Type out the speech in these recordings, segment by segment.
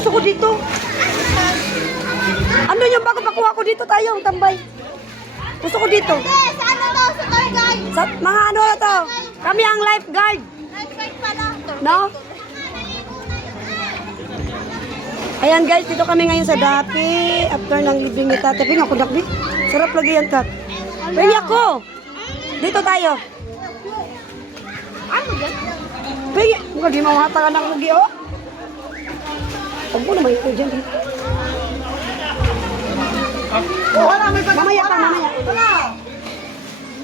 Gusto ko dito. Ano yung bago pakuha ko dito tayo, tambay. Gusto ko dito. Sa ano to? Sa tour guide? Sa mga ano na to. Kami ang lifeguard. Lifeguard pala. No? Ayan guys, dito kami ngayon sa Dapi. After ng living ni Tate. Ping ako dakbi. Sarap lagi yan, Tat. Ping ako. Dito tayo. Ano yan? Ping, mukhang di mawatakan ng mugi, oh. Huwag mo naman ito dyan. Mamaya pa, mamaya. Ah!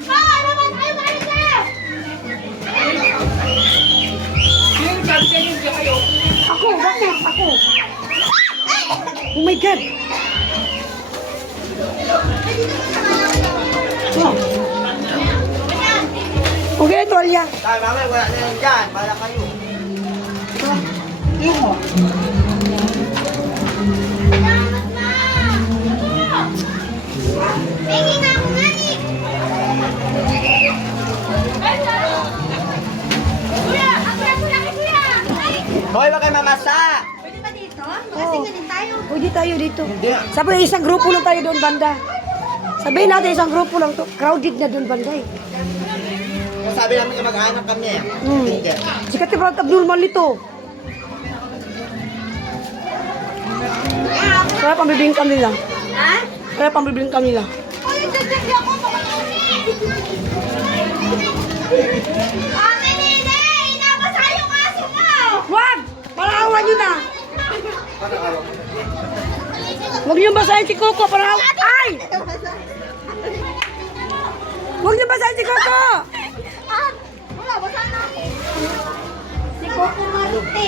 Naman! Ayaw kayo sir! Ako, bakit? Ako. Oh my God. Oh. Okay, Tolya. Tayo, mamaya, wala na yan dyan. Bala kayo. Tingin na ako nga ni! Kuya! Ang laki kuya! Hoy, wag kayo mamasa! Pwede ba dito? Makasing na din tayo. Pwede tayo dito. Sabi, isang grupo lang tayo doon banda. Sabihin natin, isang grupo lang to. Crowded na doon banda eh. Sabi namin mag-anak kami. Hindi. Sikat yung parang abnormal nito. Kaya pambibingkam nila. Ha? Kaya pambibingkam nila. Uy, nagdagdag ako! Ate Nene! Inabasa yung aso mo! Wag! Parawan nyo na! Huwag niyo basahin si Coco. Parawan! Ay! Huwag niyo basahin si Coco! Ah! Wala, basa na ako. Si Coco Marite.